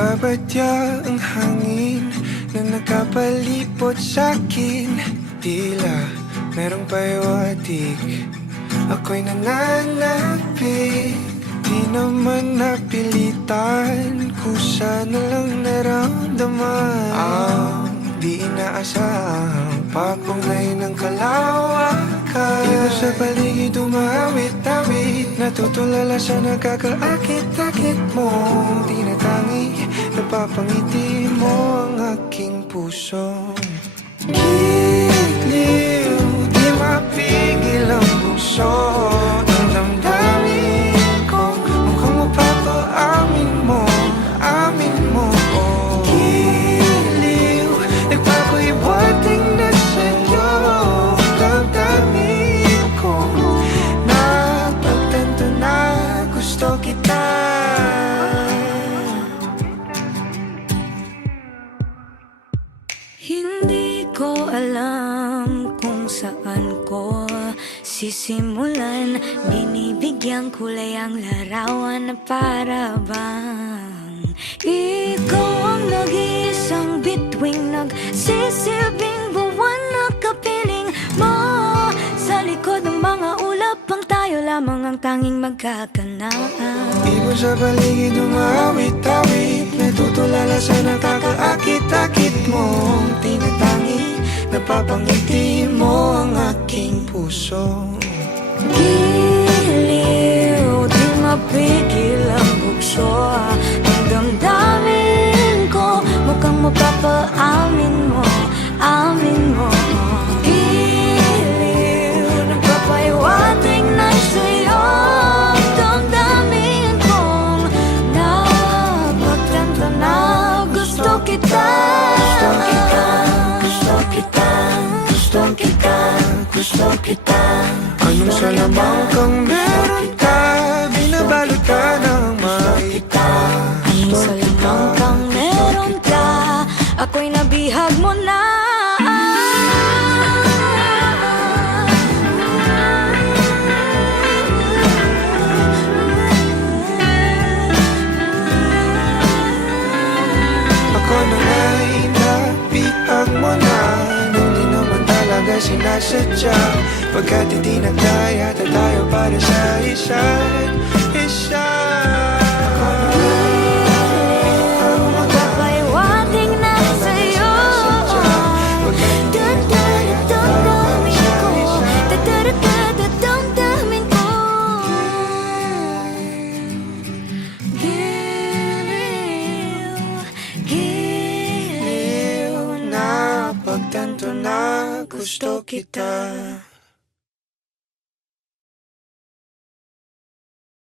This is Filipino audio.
Nagbabadya ang hangin na nakapalipot sa'kin. Tila merong pahiwatig, ako'y nananapig. Di naman napilitan, kusa na lang naramdaman ang di inaasahang papunay ng kalawakan. Iba sa paligid umawit-awit, natutulala sa nakakaakit-akit mong tinatangi. Napapangiti mo ang aking puso. Giliw, di mapigil ang bukso ng damdamin ko. Mukhang mapapaamin mo, amin mo. Giliw, nagpapahiwating na sa'yo ang damdamin ko. Napagtanto na gusto kita. Hindi ko alam kung saan ko sisimulan. Binibigyan kulay ang larawan na para bang ikaw ang nag-iisang bituing, nagsisilbing buwan na kapiling mo. Sa likod ng mga ulap pang tayo lamang ang tanging magkakanaan. Ibon sa paligid umawit-awit, natutulala sa nakakaakit-akit mong tinatangi. Napapangiti mo ang aking puso. Giliw, di mapigil ang bukso ng damdamin ko. Mukhang mapapaamin mo, amin mo. Giliw, nagpapahiwatig na sa'yo ang damdamin kong napagtanto na gusto kita. Gusto kita, gusto kita, gusto kita. Anong salamang kang meron ka, binabalot ka ng maita. Anong salamang kang meron ka, ako'y nabihag mo na. Ako na nga'y nabihag mo na, nung di naman talaga sinasadya. Pagkat hindi nagkaya tayo para sa isa't isa. Magpapahiwatig na sa'yo damdamin ko. Giliw, giliw, Napagtanto na gusto kita.